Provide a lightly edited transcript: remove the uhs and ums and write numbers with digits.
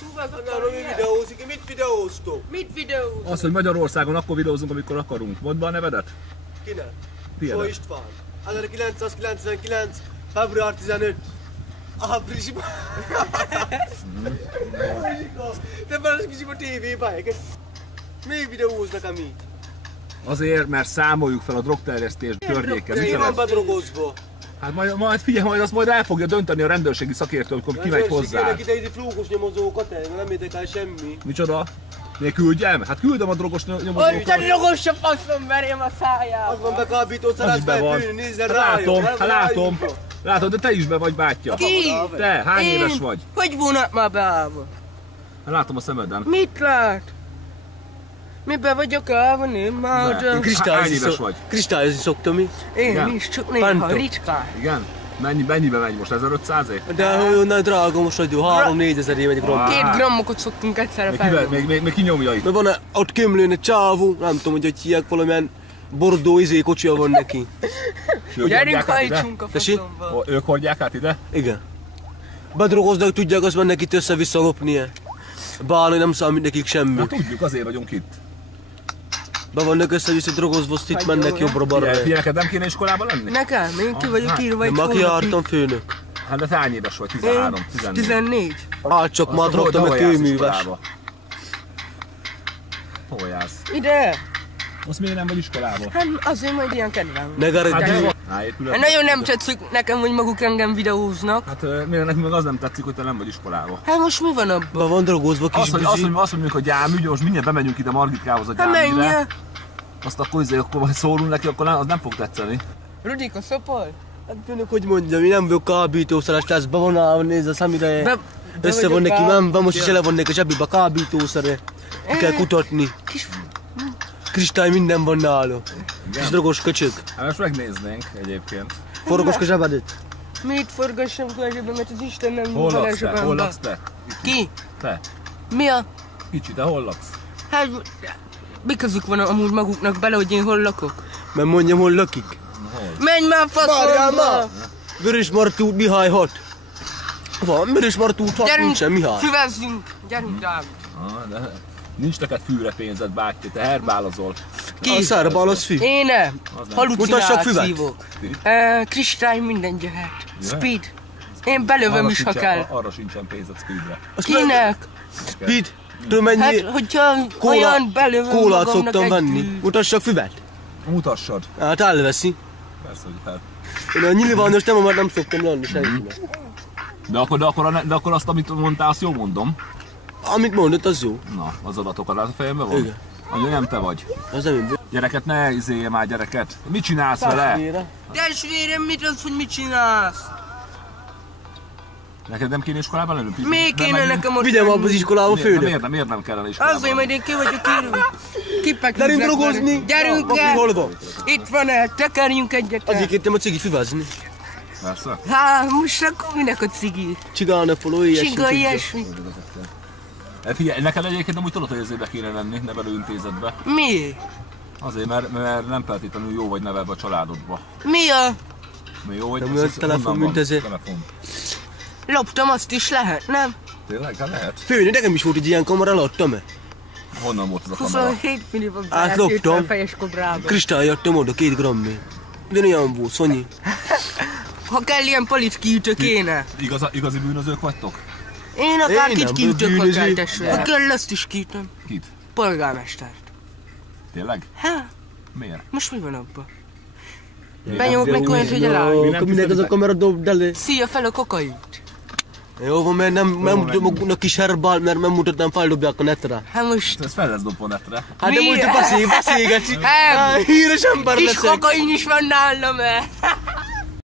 Szóval mi videózik? Mit videóztok? Mit videózunk? Az, hogy Magyarországon akkor videózunk, amikor akarunk. Mondd be a nevedet? Kinek? Tiédet. Só István. 1999. február 15. Áprilisban. De már az kicsim a tévébe. Mi videóznak a mit? Azért, mert számoljuk fel a drogterjesztés környéken. Mi van bedrogozva? Hát majd figyelj, majd azt majd el fogja dönteni a rendőrségi szakértő, amikor kimegy hozzá. Kérnek ide flókos nyomozókat, nem érdekel semmi. Micsoda? Még küldjem? Hát küldöm a drogos nyomozókat. Hogy te drogos a faszom verjem a szájába! Az van bekábítószer, ezt felfűnni, nézzen Látom, rájuk. hát látom. Látod, de te is be vagy, bátyja. Ki? Te, hány éves vagy? Hogy vonat ma beállva? Hát látom a szemeden. Mit lát? Mibe vagyok állva, nem már? Hány éves vagy? Kristályozni szoktam mi. Én is, csak néha ritkán. Igen? Mennyibe megy most? 1500 -ért? De olyan drága most adjuk, 3-4 ezer megyek róla. 2 grammokot szoktunk egyszerre felvenni. Még kinyomja itt. Mert van ott kömlőn egy csávú, nem tudom, hogy hívják, valamilyen bordó kocsia van neki. Gyerünk, hajtsunk a Tessék? faszomba. Ők hordják át ide? Igen. Bedrogoznak, tudják, azt mennek itt össze-vissza lopnia. Bálni nem számít nekik semmi. Na tudjuk, azért vagyunk itt. Be vannak össze-vissza drogozva, azt itt mennek jobbra-balra. Figyelj, neked nem kéne iskolában lenni? Nekem? Én ki vagyok írva egy Én már hónapig. kijártam főnök. Hát de te hány éves vagy? 13, 14. 14. Hát csak már raktam egy kőműves. Hol jársz? Ide! Azt miért nem vagy iskolában? Hát azért majd ilyen kedvem. Ne garadj. Hát nagyon nem tetszik nekem, hogy maguk engem videóznak. Hát miért nekünk meg az nem tetszik, hogy te nem vagy iskolában? Hát most mi van abban? Be van drogozva kis Azt mondjuk, hogy gyámügy, most mindjárt bemegyünk ide Margitkához a Hát menj gyámügyre. el! Azt akkor majd szólunk neki, akkor az nem fog tetszeni. Rudika, szopol? Hát főnök, hogy mondjam, én nem vagyok kábítószeres, lesz be van állva, nézd a szemére. Be Össze van neki, vagyok nem, most is ele van neki a zsebébe a kábítószere. Ki kell kutatni. Kristály minden van nála. Kis drogos köcsög. Hát most megnéznénk egyébként. Forgos a zsebedet. Mit forgassam ki a zsebbe, mert az Isten nem Hol van a laksz te? Hol zsebembe. laksz te? Ki? Te. Mi a? Kicsi, te hol laksz? Hát, mi közük van amúgy maguknak bele, hogy én hol lakok? Mert mondjam, hol lakik. Menj már faszomba! Vörös Martú Mihály 6. Van, Vörös Martú 6 Gyerünk, nincsen, Mihály. füvezzünk! Gyerünk, Dávid! De nincs neked fűre pénzed, bátyja, te herbálozol. A szárbál az fű. Én nem. Mutassak füvet. Halucinációk. Kristály minden jöhet. Speed. Én belövöm is, ha kell. Arra sincsen pénzed speedre. Kinek? Speed. Tudom mennyi Hát, hogyha olyan belövöm kólát magamnak szoktam egy venni. tű. Mutassak füvet. Mutassad. Hát elveszi. Persze, hogy hát. Én a nyilvános nem szoktam lenni senkinek. De akkor azt, amit mondtál, azt jól mondom. Amit mondott, az jó. Na, az adatokat a fejemben van? Igen. Ugye nem te vagy. Az nem én. Gyereket, ne izélje már gyereket. Mit csinálsz vele? Testvérem, mit az, hogy mit csinálsz? Neked nem kéne iskolában lenni? Még kéne nekem ott Vigyem abba az iskolába főnök. Miért nem kellene iskolában? Azért majd én ki vagyok írva. Gyerünk drogozni. Gyerünk el! Hol van? Itt van el, tekerjünk egyet el. Azért kértem a cigi füvezni. Persze. Hát, most akkor minek a cigi? Csigálna foló, ilyesmi. Csiga, ilyesmi. Figyelj, neked egyébként amúgy tudod, hogy ezért kéne lenni nevelőintézetbe. Mi? Azért, mert nem feltétlenül jó vagy nevelve a családodba. Mi a? Mi jó vagy? Nem olyan telefon, mint ezért. Telefon. Loptam, azt is lehet, nem? Tényleg? Hát lehet. Főnök, nekem is volt egy ilyen kamera, láttam-e? Honnan volt ez a kamera? 27 millió Átloptam. fejes kobrába. Kristály adtam oda 2 grammé. Ugyanilyen volt, Szonyi. Ha kell ilyen palit kiütök kéne. Igazi bűnözők vagytok? Én akár Én kit nem kiütök, ha bűnöző. kell, testvérem. Ha kell, azt is kiütöm. Kit? Polgármestert. Tényleg? Hát, Miért? most mi van abban? Benyomok meg olyat, hogy elállj. Akkor minek ez a kamera dobd elő? Szia fel a kokaint. Jó van, mert nem mutatom maguknak kis herbál, mert nem mutatnám, feldobják a netre. Hát most... Ez fel lesz dobva netre. Hát de Mi? most beszélgetsz. Hát, Híres ember kis leszek. kokain is van nálam,